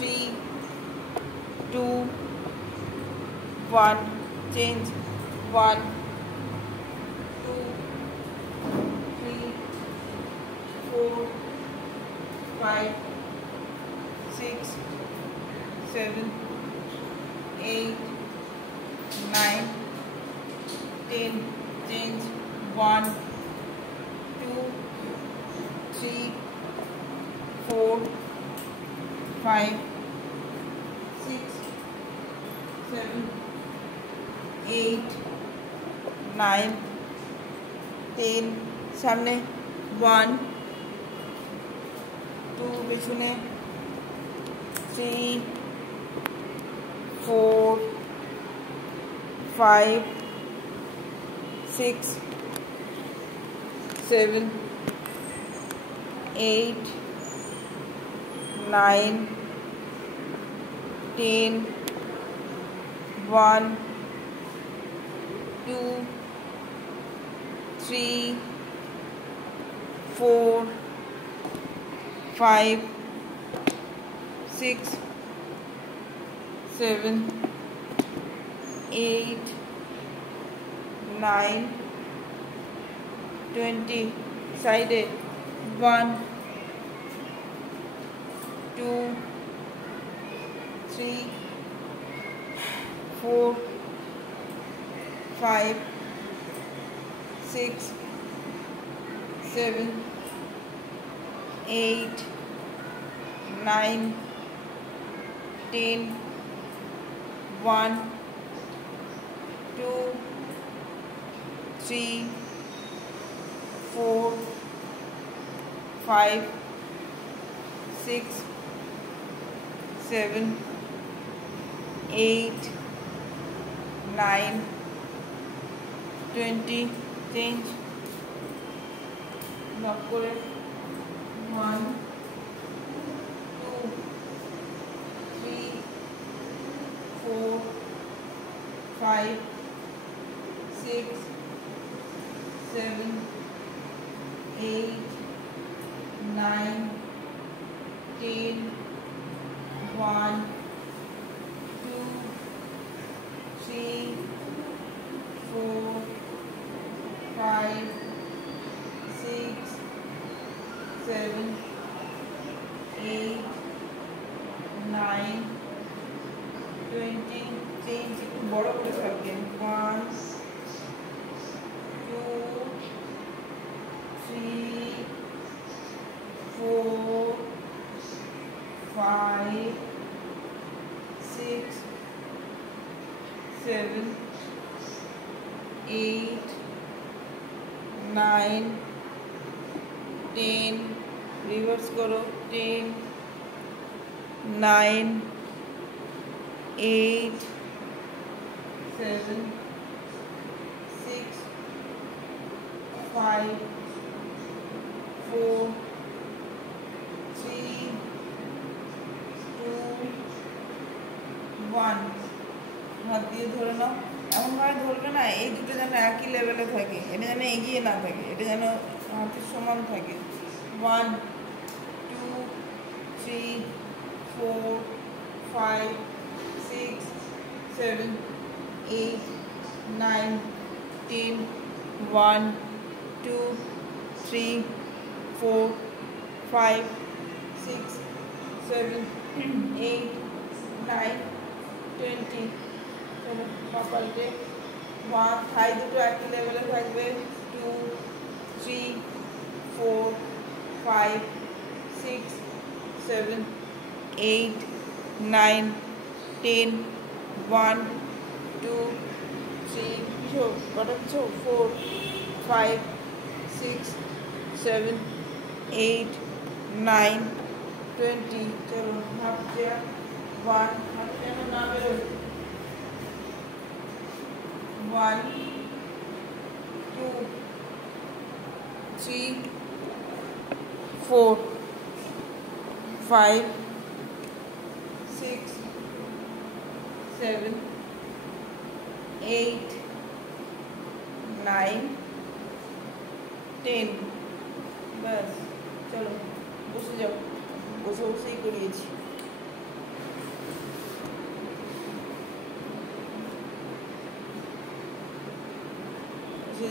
3, 2, 1, change, 1, 2, 3, 4, 5, 6, 7, 8, 9, 10, change, 1, 2, 3, 4, 5, 6, 7, 8, 9, 10, सामने 1, 2 पिछने 3, 4, 5, 6, 7, 8, 9, 10, 1, 2, 3, 4, 5, 6, 7, 8, 9, 20, side 1, 2, 3, 4, 5, 6, 7, 8, 9, 10, 1, 2, 3, 4, 5, 6, 7, 8, 9, 20, change, knock করে 1, 2, 3, 4, 5, 6, 7, 8, 9, 10, 1, 2, 3, 4, 5, 6, 7, 8, 9, 20, change একটু বড় করে থাকবে 1, 2, 3, 4, 5, 6, 7, 8, 9, 10, reverse करो 10, 9, 8, 7, 6, 5, 4, 3, 2, 1, হাত দিয়ে ধরে নাও এমনভাবে ধরবে না এই দুটো যেন একই লেভেলে থাকে এটা যেন এগিয়ে না থাকে এটা যেন হাতের সমান থাকে 1, 2, 3, 4, 5, 6, 7, 8, 9, 10, 1, 2, 3, 4, 5, 6, 7, 8, 9, 20, চলো কপালটে 1 থাই দুটো একই লেভেলে থাকবে 2, 3, 4, 5, 6, 7, 8, 9, 10, 1, 2, 3, পিছো কটা পিছো 4, 5, 6, 7, 8, 9, 20, চলো হাফ চেয়ার 1, হাফ চেয়ার না বেরো 1, 2, 3, 4, 5, 6, 7, 8, 9, 10, बस चलो বসে যাও বসে বসেই করিয়েছি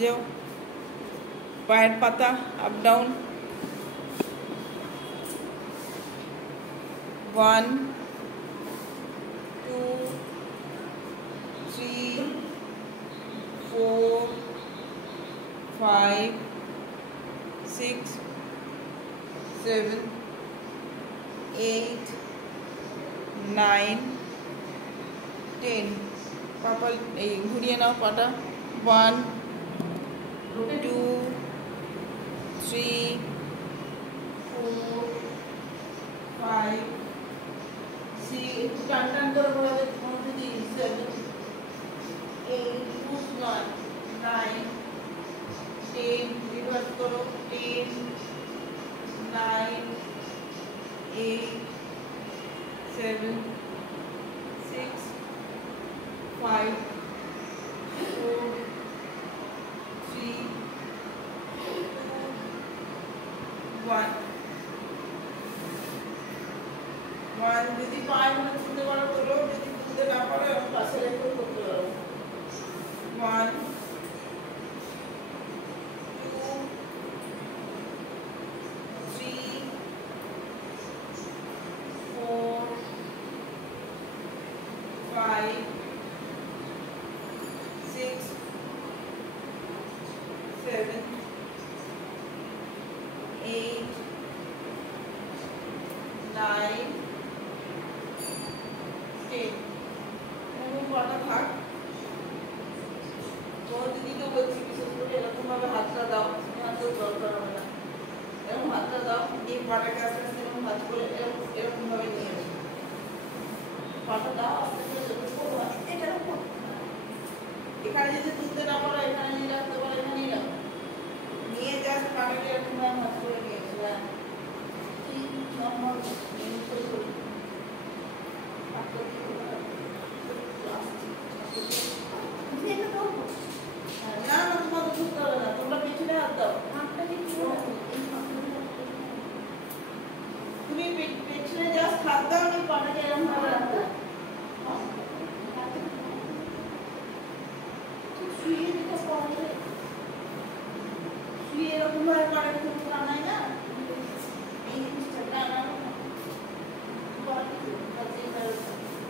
যাও, পায়ের পাতা আপ ডাউন, 1 2 3 4 5 6 7 8 9 10 পাপা এই ঘুরিয়ে নাও পাটা, 1 2 3 4 5 6 একটু টান টান করে ঘোরাবে, 7 8 9 10 রিভার্স করো, 10 9 8 7 6 5 4 3 2 1 যদি পায় মনে তুলতে পারো তোলো, যদি তুলতে না পারো এবং পাশে রেখেও করতে পারো, 1 2 3 4 5 6 7 8 9 10 এরকম কটা থাক। তোমার দিদিকে বলছি বিশেষ করে এরকম ভাবে হাতটা দাও, হাতের দরকার হবে না, এরকম হাতটা দাও, দিয়ে পাটাকে আস্তে আস্তে এরকম হাত করে এরকম ভাবে নিয়ে আসো, পাটা দাও আস্তে করে এটার উপর, এখানে যদি তুলতে না পারো এখানে নিয়ে রাখতে পারো, এখানেই রাখো, নিয়ে জাস্ট পাটাকে এরকম ভাবে হাত করে নিয়ে এসো, নর্মাল না না তোমাদের ঢুকতে হবে না, তোমরা পেছনে হাত দাও, তুমি পেছনে জাস্ট হাত দাও, আমি পাটাকে এরকম ভাবে রাখো, শুয়ে দিতে পারলে শুয়ে এরকম ভাবে পাটাকে তুমি টানাই না, এই জিনিসটা টানানো,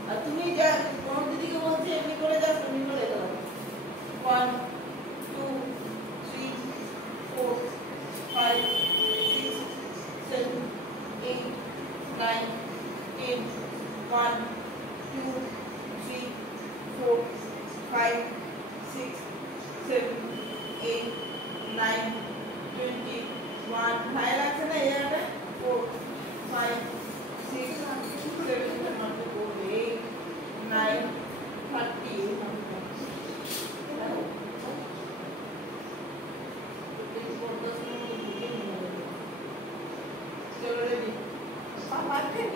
আর তুমি যা কোনো দিদিকে বলছি এমনি করে যাও, এমনি করে দাও, 1 2 3 4 5 6 7 8 9 10 1 2 3 4 5 6 7 8 9 20 1 ভাই লাগছে না এই জায়গাটা, 4 5 6 7 8 9 30 চলো রেডি,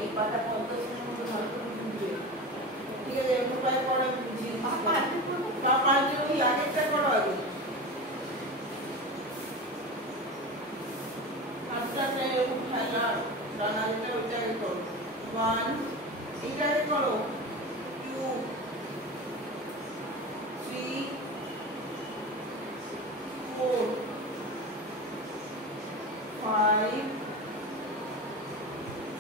এই পাটা 50 মিনিটের মতো ভালো করে ঘুরবে, ঠিক আছে, একটু পায়ে পড়া বুঝিয়ে পা পাল্টে ওই আগেরটা করো, আগে হাতটা এরকম খেলা ডানা যেটা ওইটা আগে করো, 1 এইটা আগে করো, 2 3 4 5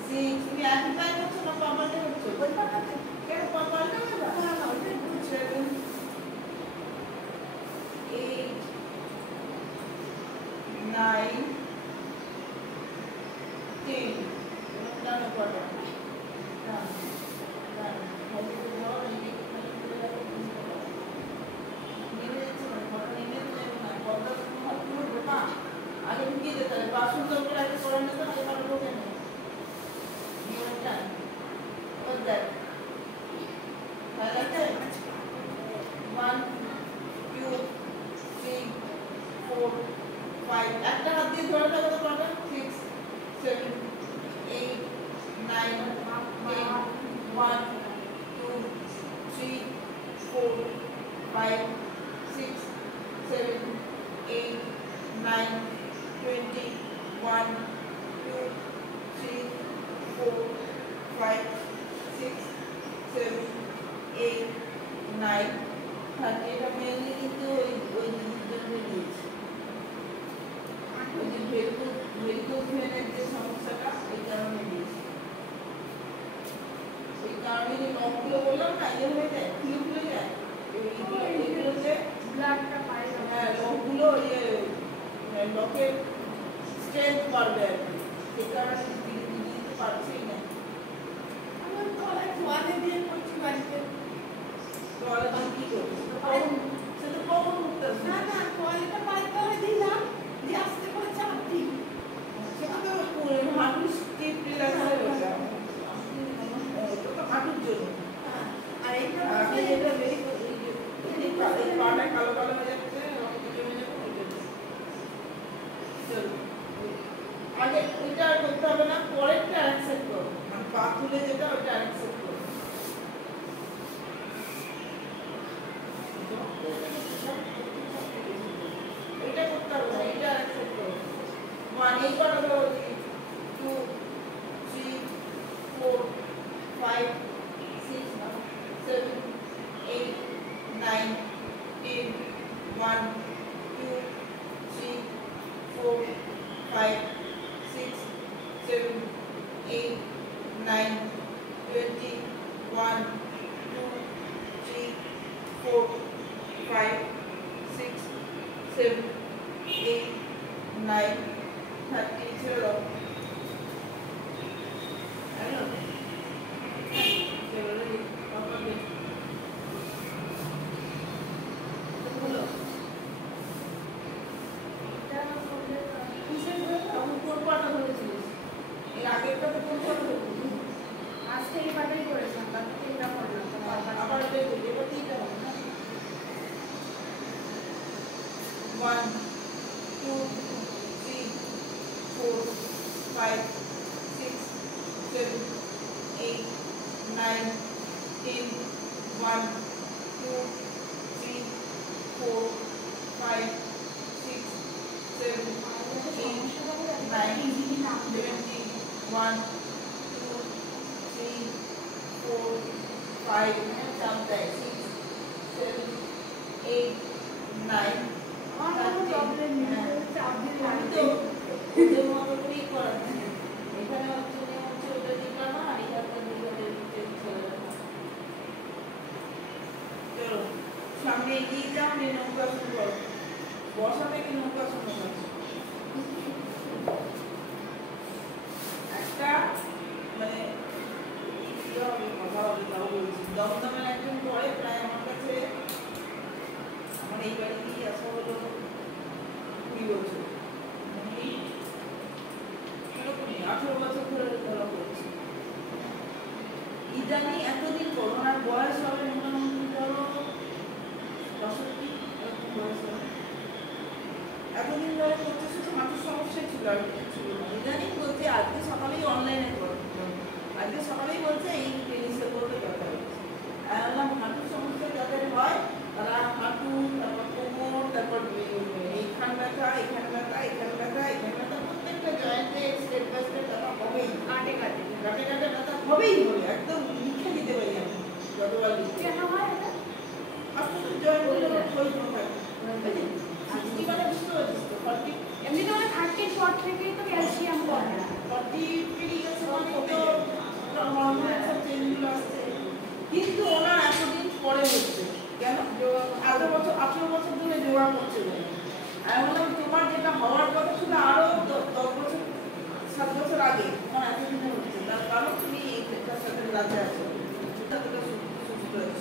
6 তুমি এক পায়ে করছো না পা পাল্টে করছো, ওই পাটাতে কেন পা পাল্টে না, না না ওইটা 7 8 9 10 ডানো পাটা আগে ঢুকিয়ে যেতে হবে, বাসন তো আগে করে নিতে হবে, এবার ঢোকে না, দেখ 1 2 3 4 5 একটা হাত দিয়ে ধরে থাকো তো পাটা, 6 7 8 9 10 1 2 3 4 5 6 7 8 9 20 1 2 3 4 5 6 7 8 9 30 এটা মেনলি কিন্তু ওই দিদির জন্য দিয়েছি। ওই যে ভেরিকোজ ভেনের যে সমস্যাটা এই কারণে দিয়েছি। এই কারণে যে নখগুলো বললাম না ইয়ে হয়ে যায়, খুলে যায়, এইগুলো যে ব্লাডটা পাই না। হ্যাঁ নখগুলো ইয়ে নখের স্ট্রেংথ বাড়বে আর কি, সেই কারণে দিতে পারছি না। আমার গলায় তোয়ালে দিয়ে করছি বাড়িতে। তোয়ালে দিয়ে কি করছিস? সেটা কখন উঠতেছে? না না তোয়ালেটা বাইরে করে দিলাম, দিয়ে আস্তে করে চাপ দিই। সেটা তো হাঁটুর স্টিপ রাখা হয়ে গেছে। ওটা তো হাঁটুর জন্য। আর এইটা আপনি যেটা বেরি এই পাটা কালো কালো হয়ে যাচ্ছে, রক্ত জমে যাবে ওই জন্য। চলো আগে ওইটা আর করতে হবে না, পরেরটা অ্যাকসেপ্ট করো, মানে পা তুলে যেটা ওইটা অ্যাকসেপ্ট করো। এটা করতে হবে না, এটা অ্যাকসেপ্ট করো। 1 এই কটা ধরো, 2 3 4 5 6 7 8 9 10 1 2 3 4 5 6 7 8 9 20 1 2 3 4 5 6 7 8 9 30 ছেড়ে দাও। আজকে এই পাটাই করেছিলাম, তারপরে এটা করলাম। আবার এটা করি, এবার তিনটা হবে না? 1 2 3 4 5 6 7 8 9 10 1 2 3 4 5 6 7 8 9 20 1 2 3 4 5 sometimes 6 7 8 9 আমার কোনো প্রবলেম নেই, চাপ দিলে আমি তো ওদের মতো করেই করাচ্ছি। এখানে হচ্ছে ওটা দিলাম না, আর এখানটা দিলে চলে যাবে। চলো সামনে এগিয়ে যাও, নিয়ে নৌকা শুরু করো। বসা থেকে নৌকা শুরু করো। একটা মানে কি হবে, কথা হবে, তাও বলছি। দমদমের একজন পরে প্রায় আমার কাছে, আমার এই বাড়িতেই আসা হলো 20 বছর, এরকমই 18 বছর ধরে ধরা পড়ছে। ইদানি এতদিন করোনার বয়স হবে মোটামুটি ধরো 65 এরকম বয়স হবে। এতদিন ধরে করছে শুধু হাঁটুর সমস্যা ছিল, আর কিছু ছিল না। ইদানিং বলছে আজকে সকালেই অনলাইনে করো, আজকে সকালেই বলছে এই টেনিসে করতে কথা হচ্ছে। আমি বললাম হাঁটুর সমস্যা যাদের হয় তারা হাঁটু, তারপর কোমর, তারপর এইখান ব্যথা, এখানে ব্যথা, এখানে ব্যথা, এখানে ব্যথা, প্রত্যেকটা জয়েন্টে স্টেপ বাই স্টেপ ব্যথা হবেই, কাটে কাটে গাঁটে গাঁটে ব্যথা হবেই হবে, একদম লিখে দিতে পারি আমি যতবার লিখতে। কেন হয় এটা? আসলে জয়েন্টগুলো ক্ষয়িত হয়, আজকে মানে বুঝতে পারছিস তো 40 এমনি তো 30 পর থেকেই তো ক্যালসিয়াম কমে। 40 পেরিয়ে গেছে মানে তো হরমোনের সব চেঞ্জগুলো আসছে। কিন্তু ওনার এতদিন পরে হচ্ছে কেন? এত বছর 18 বছর ধরে যোগা করছে বলে। আমি বললাম তোমার যেটা হওয়ার কথা ছিল আরো 10 বছর 7 বছর আগে, তোমার এতদিনে হচ্ছে, তার কারণ তুমি এইটার সাথে রাজে আছো,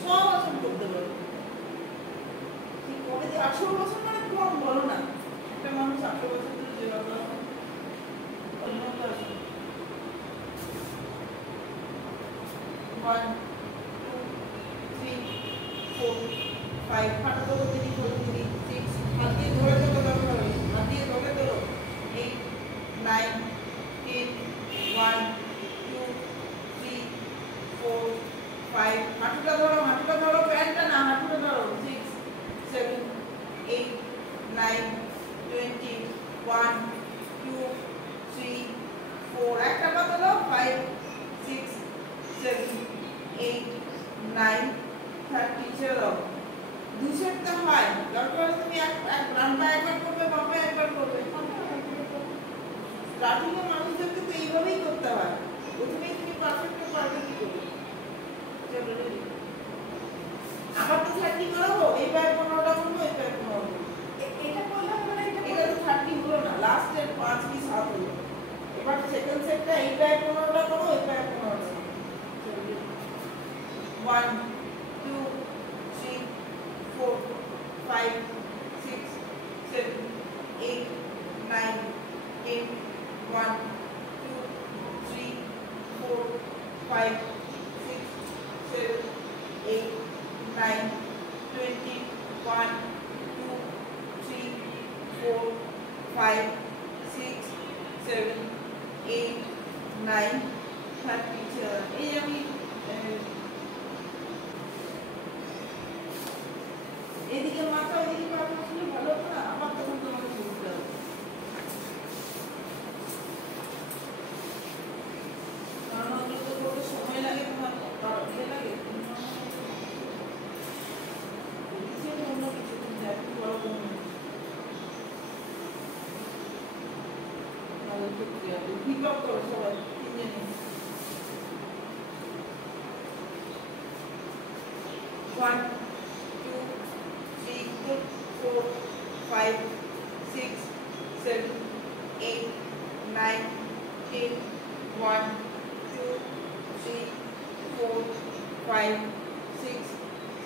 সব আসন করতে পারো। ঠিক করে 18 বছর মানে কম বলো না, একটা মানুষ 18 বছর ধরে যোগা করে অন্য আসন। 1 2 3 4 5 হাঁটা তো দিদি করে দিদি 6 হাত দিয়ে ধরে তো দরকার হবে, হাত দিয়ে ধরে ধরো 8 9 10 1 2 3 4 5 হাঁটুটা ধরো প্যান্টটা না, হাঁটুটা ধরো 6 7 8 9 20 1 2 3 4 একটা পা তোলো 5 6 7 8 9 30 ছেড়ে দাও। দুই সেটটা হয়, দরকার হলে তুমি ডান পায়ে একবার করবে, বাম পায়ে একবার করবে। স্টার্টিং এ মানুষদেরকে তো এইভাবেই করতে হয়, প্রথমেই তুমি পারফেক্টটা পারবে কি করে? চলো রেডি। আবার তো 30 করাবো, এই পায়ে 15টা করবো, এই পায়ে 15টা করবো। এটা করলাম মানে এটা তো 30 হলো না, লাস্টের 5 কি 7 হলো। এবার সেকেন্ড সেটটা এই পায়ে 15টা করো, এই পায়ে 15টা করো। চলো রেডি। 1 2 3 4 5 6 7 8 9 10 1 2 3 4 5 6 7 8 9 20 1 2 3 4 5 6 7 8 9 30 এই আমি এদিকে মাথা ওইদিকে পা বসলে ভালো হতো না, আবার তখন তোমাকে বুঝতে হবে। কারণ ওগুলো তো করতে সময় লাগে, তোমার ইয়ে লাগে, অন্য কিছু তুমি একটু বড় করবে, ভালো করতে হবে। হিপ আপ করো সবাই তিনজনে। 1 2 3 4 5 6 7 8 9 10 1 2 3 4 5 6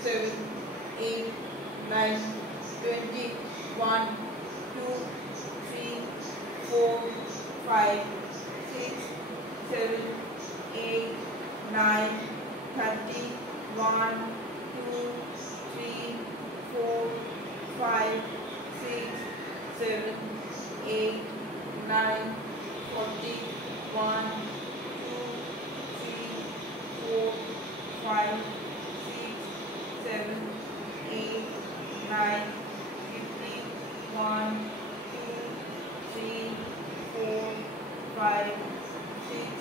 7 8 9 20 1 2 3 4 5 6 7 8 9 30 1 2 3 4 5 6 7 8 9 40 1 2 3 4 5 6 7 8 9 50 1 2 3 4 5 6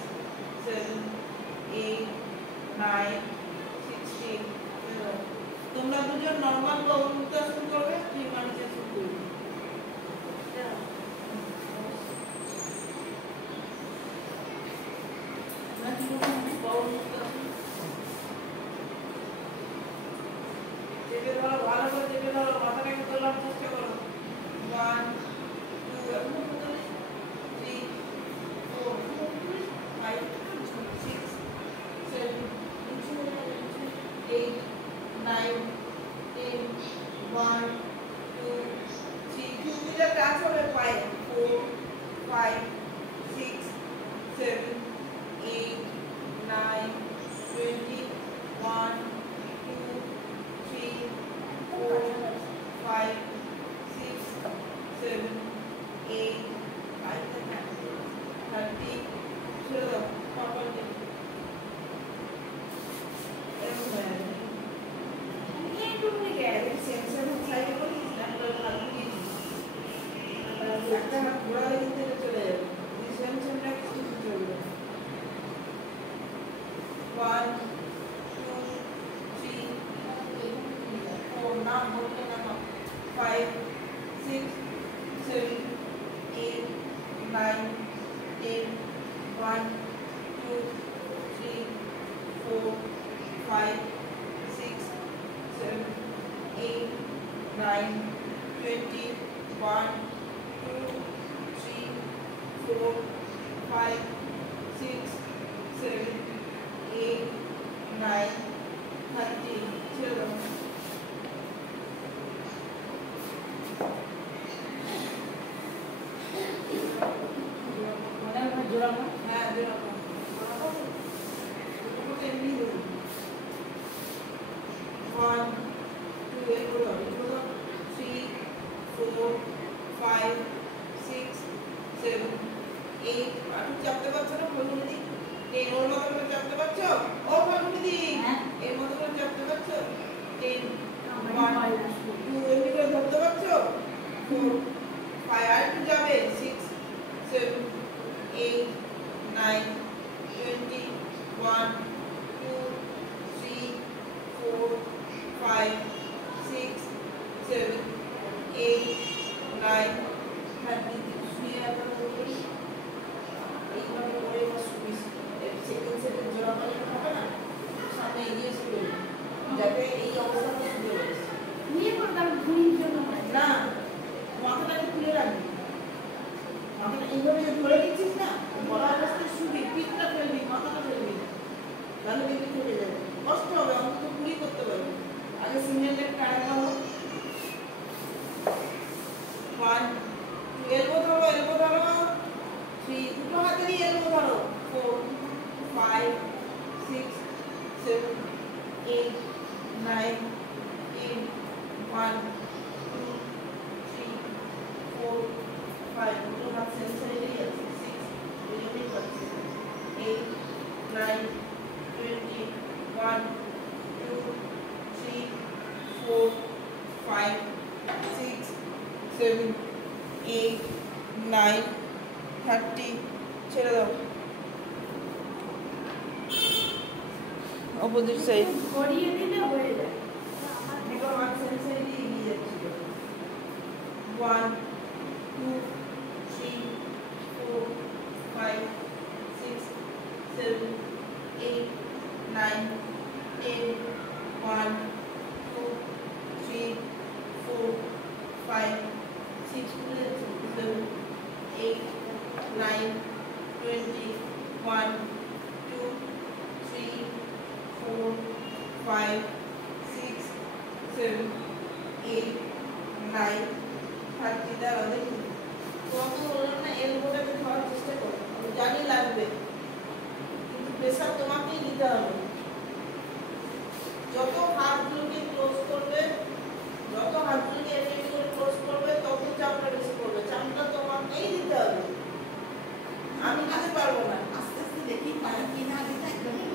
7 8 9 16। তোমরা দুজন নরমাল বা উত্তাসন করবে, হিউম্যানিজেশন করবে। চেপে ধরো, ভালো করে চেপে ধরো, মাথাটাকে তোলার চেষ্টা করো। 1 2 3 4 5 6 7 8 9 10 1 2 3 2 টাচ হবে পায়ে। 4 5 6 7 8 9 20 1 2 3 4 5 6 7 8 30 ছেড়ে দাও, পাপড় দিন। এরকম হয়ে যাবে। একটু সেন্সার সাইড করি, একটা ভালো দিয়েছি, একটা হাত ঘোরা দিক থেকে চলে যাবে, সেন্সারটা কিছু চলবে। 1 2 3 4 নাম বলতে না 5 6 7 8 9 10 1 2 3 4 5 6 7 8 9 20 1 2 3 4 5 6 7 8 9 30 ছেড়ে দাও। হ্যাঁ যেরকম এমনি ধরুন। 1 2 এরপরে হবে 3 4 5 6 7 8 আর চাপতে পারছো না বলুন দি, এর মতো করে চাপতে পারছো? ও বলুন দি এর মতো করে চাপতে পারছো? 6 7 8 9 10 1 2 3 4 5 দুটো হাত সেন্সারি আছে 6 এলিমিনেট করছে 8 9 20 1 2 3 4 5 6 7 8 9 30 ছেড়ে দাও অপোজিট সাইড গড়িয়ে দিলে হয়ে যায় দেখো হাত সেন্সারি এগিয়ে যাচ্ছে 1 2 3 4 5 6 7 8 9 10 1 2 3 4 5 6 7 8 9 20 1 2 3 4 5 6 7 8 9 30 দাঁড়াও দেখুন তোমাকে বললাম না এলবোটাকে ধরার চেষ্টা করো আমি জানি লাগবে কিন্তু প্রেসার তোমাকেই দিতে হবে যত হাতগুলোকে ক্লোজ করবে যত হাতগুলোকে এমনি করে ক্লোজ করবে তত চাপটা বেশি করবে চাপটা তোমাকেই দিতে হবে আমি দিতে পারবো না আস্তে আস্তে দেখি পারে কি না দিতে একদমই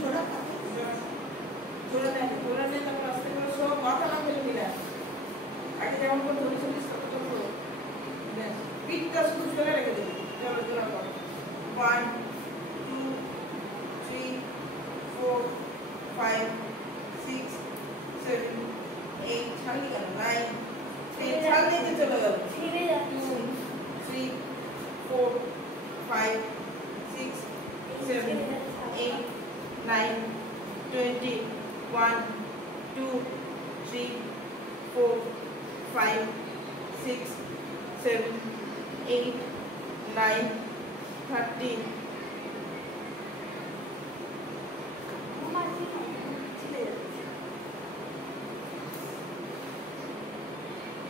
ছোড়া জোড়া নেই তারপর আস্তে করে সব মাথা না ফেলে দিলে আগে যেমন করে ধরে চলিস তত করে পিঠটা শুধু ফেলে রেখে দিবি চলো জোড়া কর 1 2 3 4 5 6 7 8 ছাড়লি কেন 9 10 ছাড় দিতে চলে গেল ছিঁড়ে যাচ্ছে 3 4 5 6 7 8 9 20 1 2 3 4 5 6 7 8 9 30 ছিঁড়ে যাচ্ছে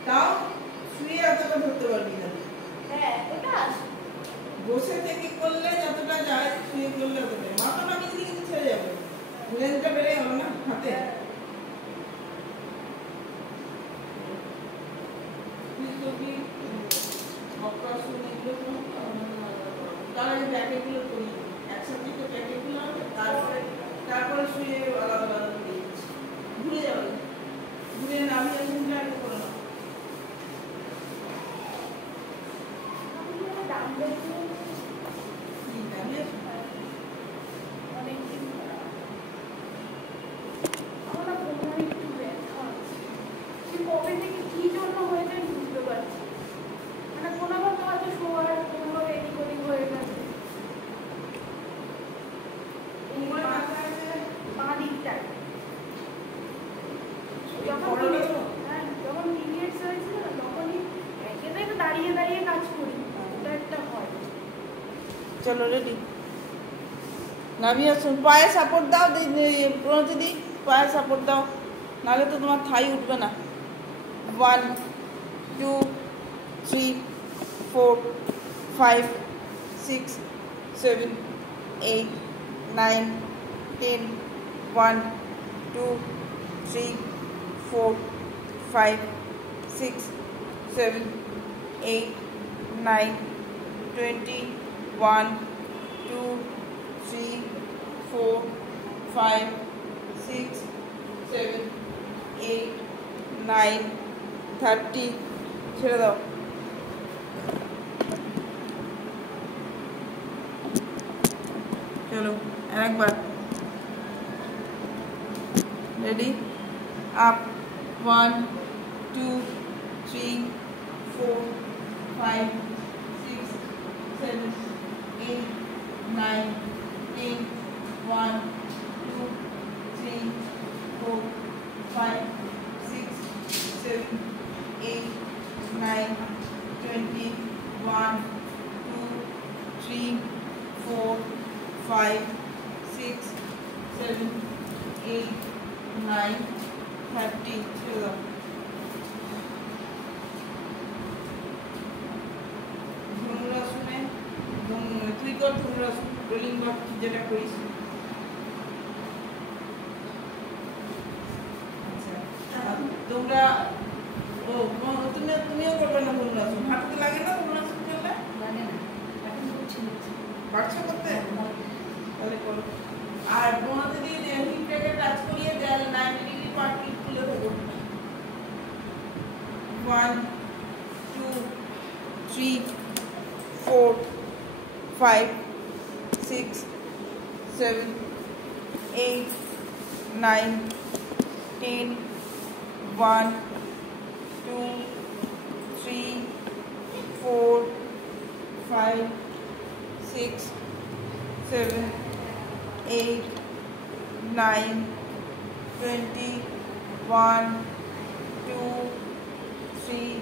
তাও শুয়ে এতটা ধরতে পারবি না হ্যাঁ ওটা বসে থেকে করলে যতটা যায় শুয়ে করলে ততটা মাথা নামিয়ে দিলে কিন্তু ছেড়ে যাবে লেন্থটা বেড়ে গেল না হাতে তুই করবি অপারেশন এগুলো তার আগে প্যাকেটগুলো করি একসাথে তো প্যাকেটগুলো হবে তারপরে শুয়ে আলাদা আলাদা করে দিচ্ছি ঘুরে যাবে ঘুরে নামিয়ে ঘুরে আগে করে নাও ডাম্বেল নামিয়ে অনেকদিন আমার কোমরে একটু ব্যথা আছে সে কবে থেকে কি জন্য হয়েছে আমি বুঝতে পারছি মানে কোনোভাবে হয়তো শোয়ার কোমর এদিক ওদিক হয়ে গেছে কোমরে ব্যথা আছে বাঁ দিকটায় যখন পিরিয়ডস হয়েছিল না তখনই একেবারে দাঁড়িয়ে দাঁড়িয়ে কাজ করি ওটা একটা হয় চলো রেডি নামিয়ে পায়ে সাপোর্ট দাও প্রণতি দি পায়ে সাপোর্ট দাও নাহলে তো তোমার থাই উঠবে না 1 2 3 4 5 6 7 8 9 10 1 2 3 4 5 6 7 8 9 20 1 2 3 4 5 6 7 8 9 30 ছেড়ে দাও চলো আরেকবার রেডি আপ 1 2 3 4 5 6 7 8 9 10 1 2 3 4 5 6 7 8 9 20 1 2 3 4 5 6 7 8 9 30 ছেড়ে দাও ধনুরাসনে তুই কর তোমরা রোলিং বা যেটা করিস। আচ্ছা তোমরা ও তুমিও করবে না ধনুরাসন? হাঁটুতে লাগে না ধনুরাসন করলে? লাগে না, এখন করছি না। পারছো করতে? তাহলে করো। আর বোনাতে দিয়ে হিপটাকে টাচ করিয়ে দেয়াল 90 ডিগ্রি পার্ট তুলে দেবো। 1 2 3 4 5 6 7 8 9 10 1 2 3 4 5 6 7 8 9 20 1 2 3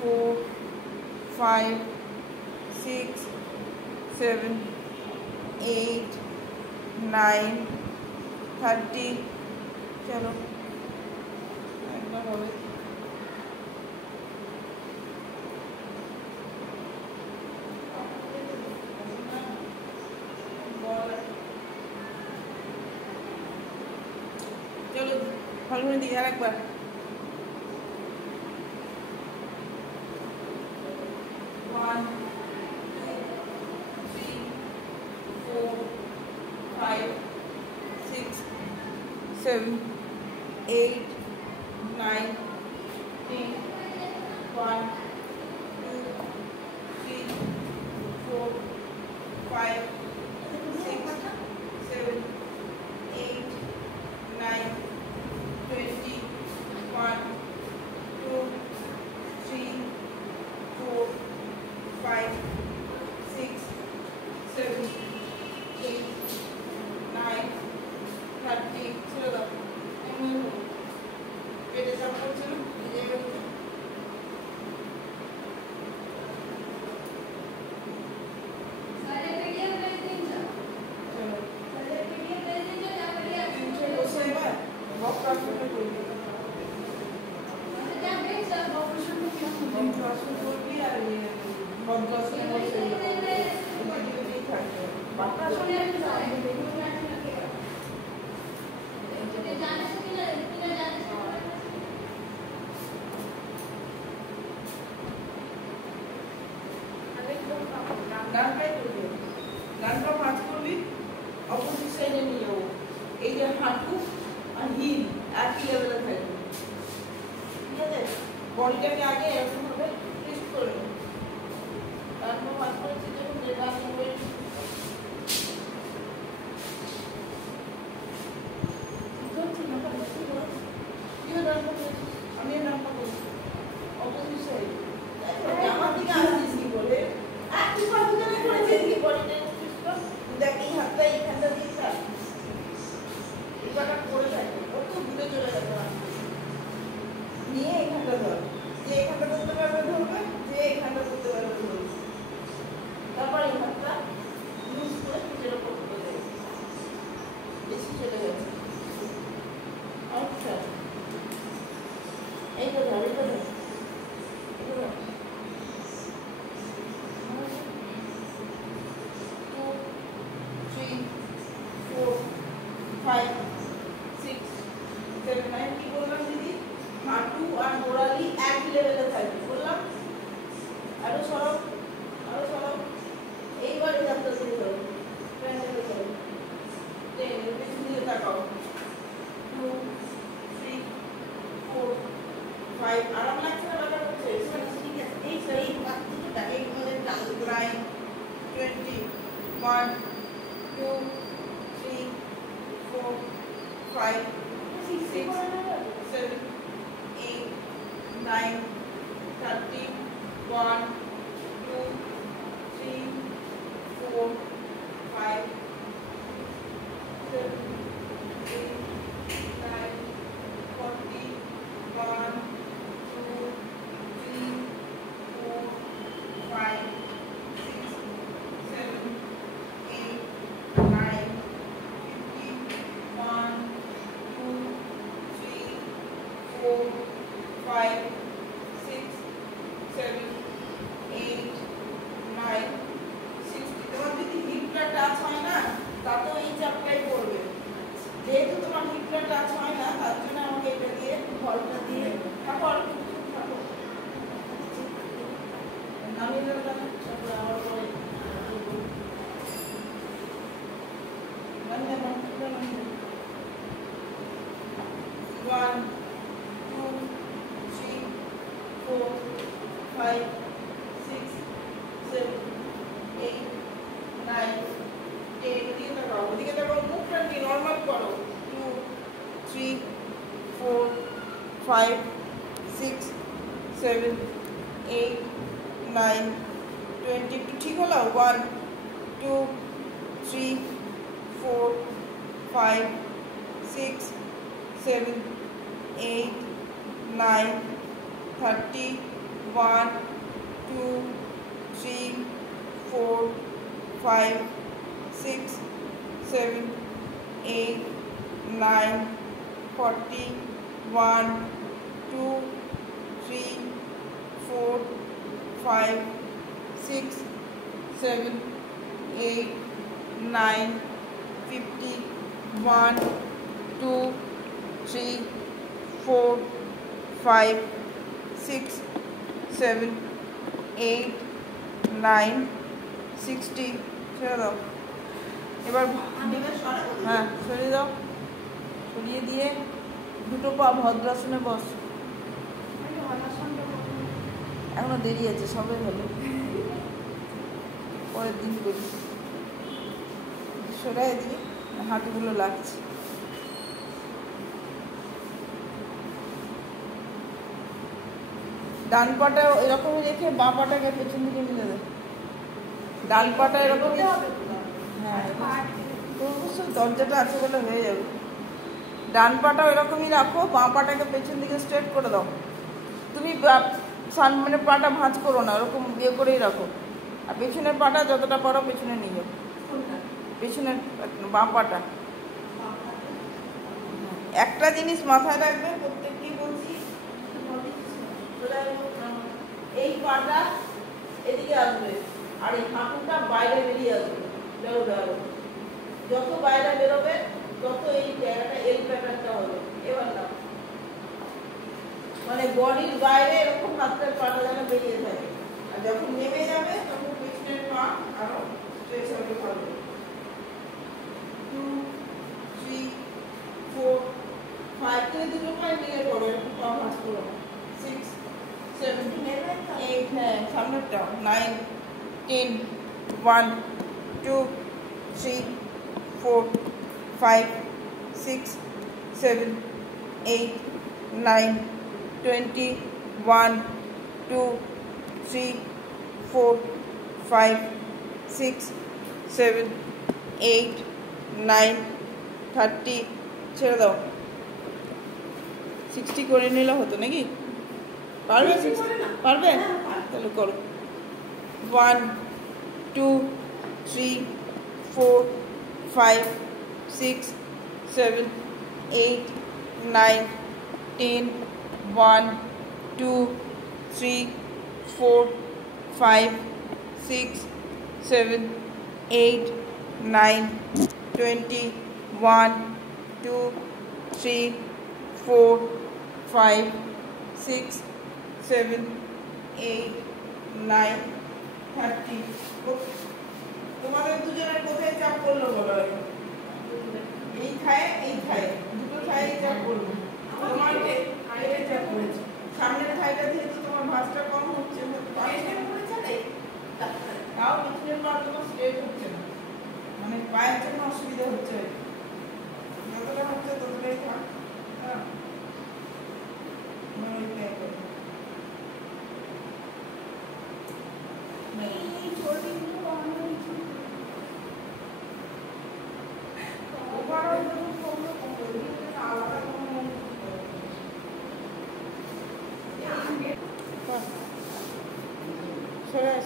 4 5 6 7 8 9 30 চলো একবার হবে। চলো ফাল্গুনি দিকে আর একবার। 1 2 3 4 5 6 7 8 9 10 1 2 3 4 5 6 7 8 9 20 1 2 3 4 5 6 7 8 9 30 ছেড়ে দাও। পেটে চাপ করছে না এই জায়গাটাতে? বসে এবার বক্রাসনে করবি। বক্রাসন করবি আর ভদ্রাসনে বসে এদিকে থাকবে। ডানটাই করবি, ডানটা ভাঁজ করবি, অপোজিট সাইডে নিয়ে যাবো। এই যে হাঁটু আর হিল একই লেভেলে থাকবে, ঠিক আছে? বডিটাকে আগে এরকম ভাবে টুইস্ট করে নেব। ডানটা ভাঁজ করেছি যখন যে ডান করে আমি ডানটা করছি অপোজিট সাইড। আমার দিকে আসছিস কি বলে একটু ফাঁকা করেছে এদিকে বডিটা টুইস্ট কর। দেখ এই হাতটা এইখানটা দিয়ে থাক, এবারটা করে থাকে কত দূরে চলে যাবে না। নিয়ে এইখানটা ধর, যে এইখানটা ধরতে পারবে ধরবে, যে এইখানটা ধরতে পারবে ধরবে। তারপর এই হাতটা লুজ করে পিঠের ওপর তুলে দেবে, বেশি চলে গেছে। আচ্ছা এইটা ধর, এইটা ধর, এটা ধর। 2 3 4 5 6 7 9 কি বললাম দিদি? হাঁটু আর গোড়ালি এক লেভেলে থাকবে বললাম। আরো সরব, আরো সরব। এইবার এই হাতটা দিয়ে ধরো, প্যান্ডেলে ধরো, টেনে পিছন দিকে তাকাও। 2 3 4 5 আরাম লাগছে না? ব্যথা করছে? ঠিক আছে, এই সেই হাতটা এই মধ্যে টান 9 20 1 2 3 4 5 6 7 8 9 30 1 2 3 4 5 7 8 9 40 1 2 3 4 5 6 7 8 9 50 1 2 3 4 5 6 7 8 টাচ হয় না, তার জন্য আমাকে এটা দিয়ে বলটা দিয়ে তারপর নামিয়ে দেবো, তারপরে আবার পরে One, two, three, four, five, six, seven, eight, nine, 10. ওদিকে দেখো মুখটা নর্মাল করো। 2, 3, 4, 5, 6, 7, 8, 9, 20. একটু ঠিক হলো? 1, 2, 3, 4, 5, 6, 7, 8, 9, 30, 1, 2, 3, 4, 5, 6, 7, 8, 9, 40, 1, 2, 3, 4, 5, 6, 7, 8, 9, 50, 1, 2, 3, 4, 5, 6, 7, 8, 9, 60. ছেড়ে দাও এবার। হ্যাঁ সরিয়ে দাও, সরিয়ে দিয়ে দুটো পা ভদ্রাসনে বস। এখনো দেরি আছে, সবে হলো, পরের দিন করি। সরাই দিয়ে হাঁটুগুলো লাগছে। ডান পাটা এরকমই রেখে বাঁ পাটাকে পেছন দিকে মিলে দেয়। ডান পাটা এরকম, হ্যাঁ অবশ্যই দরজাটা আছে বলে হয়ে যাবে। ডান পাটা এরকমই রাখো, বাঁ পাটাকে পেছন দিকে স্ট্রেট করে দাও। তুমি মানে পাটা ভাঁজ করো না, ওরকম ইয়ে করেই রাখো। আর পেছনের পাটা যতটা পারো পেছনে নিয়ে যাও, পেছনের বাঁ পাটা। একটা জিনিস মাথায় রাখবে, প্রত্যেককেই বলছি, এই পাটা এদিকে আসবে আর এই হাঁটুটা বাইরে বেরিয়ে আসবে, বেরোবে আরো। যত বাইরে বেরোবে তত এই জায়গাটা এল প্যাটার্নটা হবে। এবার না, মানে বডির বাইরে এরকম হাতের পাটা যেন বেরিয়ে থাকে। আর যখন নেমে যাবে তখন পিছনের পা আরো স্ট্রেচ হবে ভালো। 2, 3, 4, 5 থেকে দুটো পায়ে নিয়ে করো, এরকম পা ভাঁজ করো। 6, 7, 8, হ্যাঁ সামনেরটা। 9, 10, 1, 2, 3, 4, 5, 6, 7, 8, 9, 20, 1, 2, 3, 4, 5, 6, 7, 8, 9, 30. ছেড়ে দাও। 60 করে নিলে হতো নাকি? পারবে? পারবে? তাহলে করো। 1, 2, 3, 4, 5, 6, 7, 8, 9, 10, 1, 2, 3, 4, 5, 6, 7, 8, 9, 20, 1, 2, 3, 4, 5, 6, 7, 8, 9, 30. তোমাদের দুজনের কোথায় চাপ পড়লো বলো? এই থায়ে দুটো থায়ে চাপ পড়লো। তোমার হাইটে চাপ পড়েছে। সামনের থাইটা যেহেতু তোমার ভাঁজটা কম হচ্ছে, তাও পিছনের পা তোমার স্ট্রেট হচ্ছে না, মানে পায়ের জন্য অসুবিধা হচ্ছে। যতটা হচ্ছে ততটাই থাক। হ্যাঁ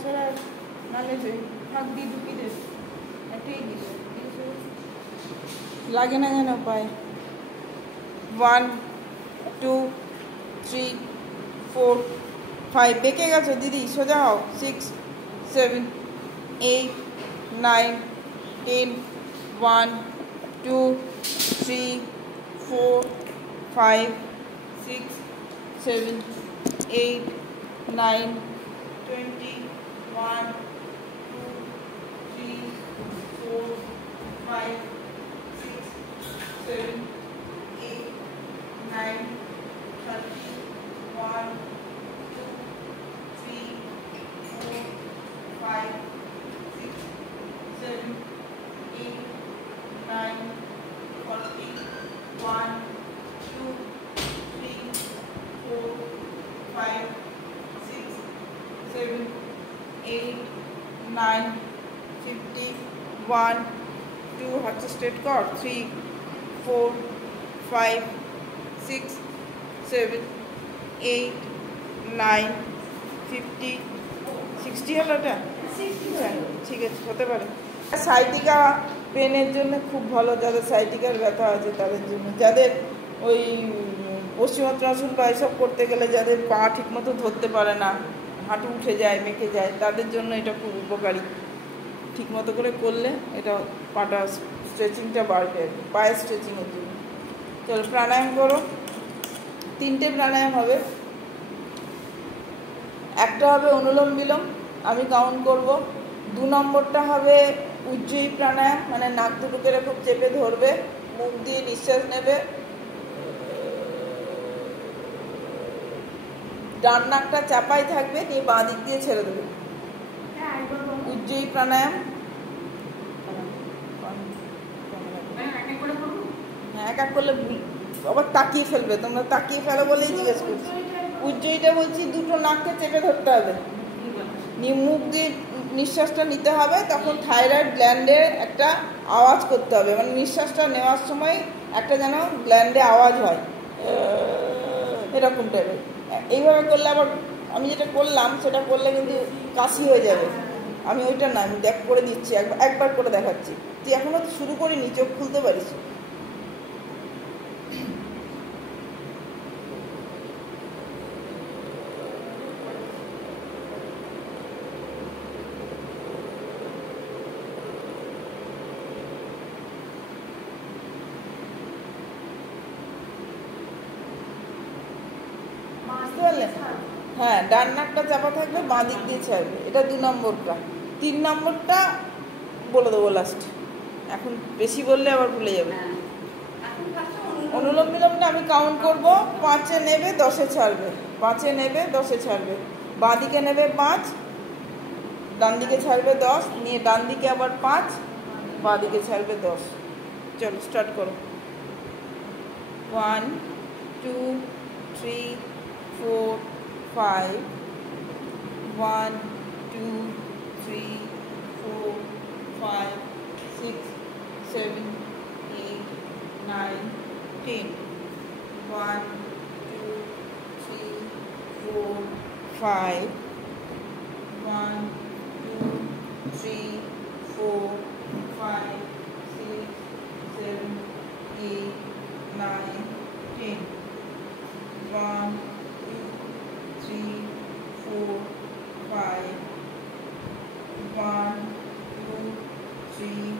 সরাই নালে হাত দিয়ে ঢুকিয়ে দে, এটাই দিস, লাগে না যেন পায়ে। 1, 2, 3, 4, 5. বেঁকে গেছো দিদি, সোজা হও। 6, 7, 8, 9, 10, 1, 2, 3, 4 5 6 7 8 9 20 1 2 3 4 5 6 7 8 9 30 1 2 3 4 5 6 7 8 9 40 1 2 3 4 5 6 7 8 9 50 1 2 হচ্ছে স্ট্রেট কর 3 4 5 6 7 8 9 50 60 হলো এটা ঠিক আছে হতে পারে সাইটিকা পেনের জন্য খুব ভালো যাদের সাইটিকার ব্যথা আছে তাদের জন্য যাদের ওই পশ্চিমোত্তরাসন বা এসব করতে গেলে যাদের পা ঠিকমতো ধরতে পারে না হাঁটু উঠে যায় মেকে যায় তাদের জন্য এটা খুব উপকারী ঠিকমতো করে করলে এটা পাটা স্ট্রেচিংটা বাড়বে আর কি পায়ের স্ট্রেচিংয়ের জন্য চলো প্রাণায়াম করো 3টে প্রাণায়াম হবে একটা হবে অনুলোম বিলোম আমি কাউন্ট করব 2 নম্বরটা হবে উজ্জয়ী প্রাণায়াম মানে নাক দুটোকে খুব চেপে ধরবে মুখ দিয়ে নিঃশ্বাস নেবে ডান নাকটা চাপাই থাকবে নিয়ে বাঁ দিক দিয়ে ছেড়ে দেবে উজ্জয়ী প্রাণায়াম হ্যাঁ এক এক করলে আবার তাকিয়ে ফেলবে তোমরা তাকিয়ে ফেলো বলেই জিজ্ঞেস করছি উজ্জয়ীটা বলছি দুটো নাককে চেপে ধরতে হবে নিয়ে মুখ দিয়ে নিঃশ্বাসটা নিতে হবে তখন থাইরয়েড গ্ল্যান্ডে একটা আওয়াজ করতে হবে মানে নিঃশ্বাসটা নেওয়ার সময় একটা যেন গ্ল্যান্ডে আওয়াজ হয় এরকম টাইপের এইভাবে করলে আবার আমি যেটা করলাম সেটা করলে কিন্তু কাশি হয়ে যাবে আমি ওইটা না আমি করে দিচ্ছি একবার করে দেখাচ্ছি তুই এখনো শুরু করিনি চোখ খুলতে পারিস হ্যাঁ ডান নাকটা চাপা থাকবে বাঁ দিক দিয়ে ছাড়বে এটা 2 নম্বরটা 3 নম্বরটা বলে দেবো লাস্ট এখন বেশি বললে আবার ভুলে যাবে অনুলোম বিলোমটা আমি কাউন্ট করব 5-এ নেবে 10-এ ছাড়বে 5-এ নেবে 10-এ ছাড়বে বাঁ দিকে নেবে 5 ডান দিকে ছাড়বে 10 নিয়ে ডান দিকে আবার 5 বাঁ দিকে ছাড়বে 10 চলো স্টার্ট করো 1 2 3 4 5 1 2 3 4 5 6 7 8 9 10 1 2 3 4 5 1 2 3 4 5 6 7 8 9 10 1 2 3 4 5 1 2 3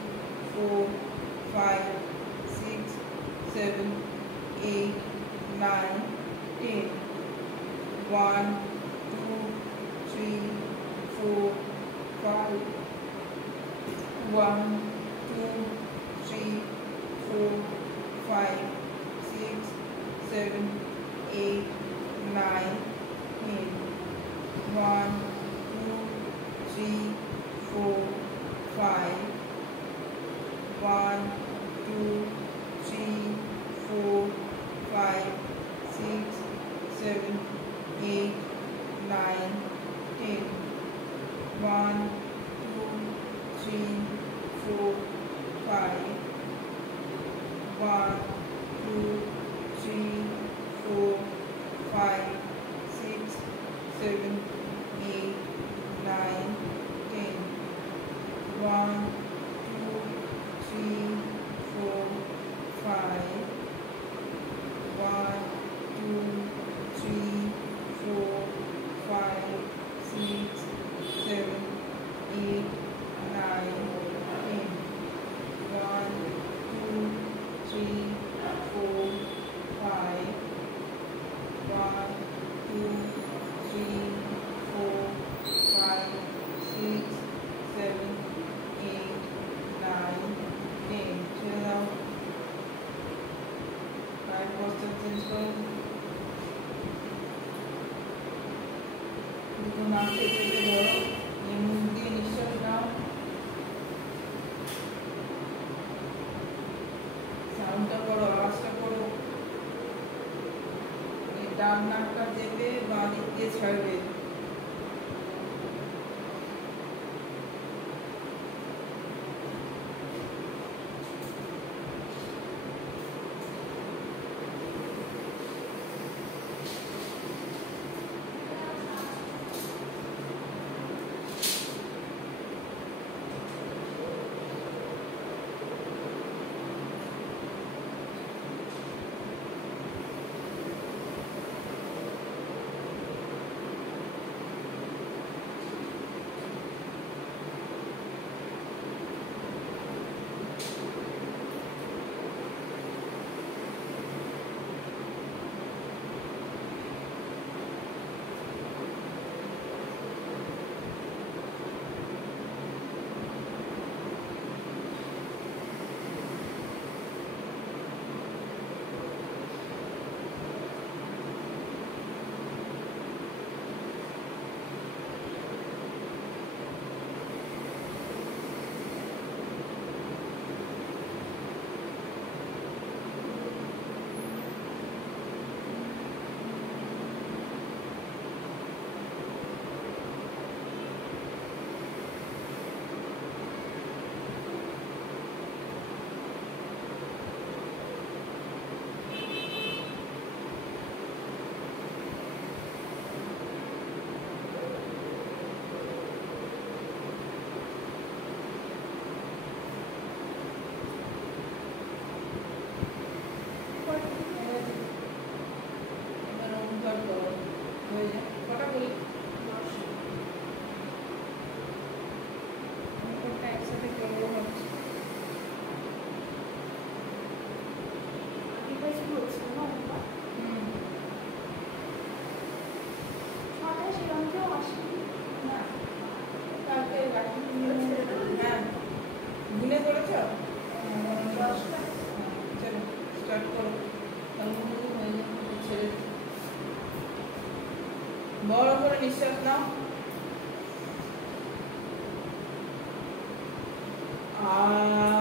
4 5 6 7 8 9 10 1 2 3 4 5 1 2 3 4 5 6 7 8 9 10 1 2 3 4 5 1 2 3 4 5 6 7 8 9 10 1 2 3 4 5 1 2 3 4 5 6 7 8 9 10 1 2 3 4 5 1 2 3 4 5 6 7 8 9 10 1 2 3 4 নাকটা চেপে বাঁ দিক দিয়ে ছাড়বে। এবার অনুভব করো, হয়ে যায়। কটা বলি? অনুভবটা একসাথে করবো ভাবছি। না, কালকে রাখি। হ্যাঁ, ভুলে করেছ? চলো স্টার্ট করো। হয়ে যায় ছেড়ে দিই। বড় করে নিঃশ্বাস নাও। আ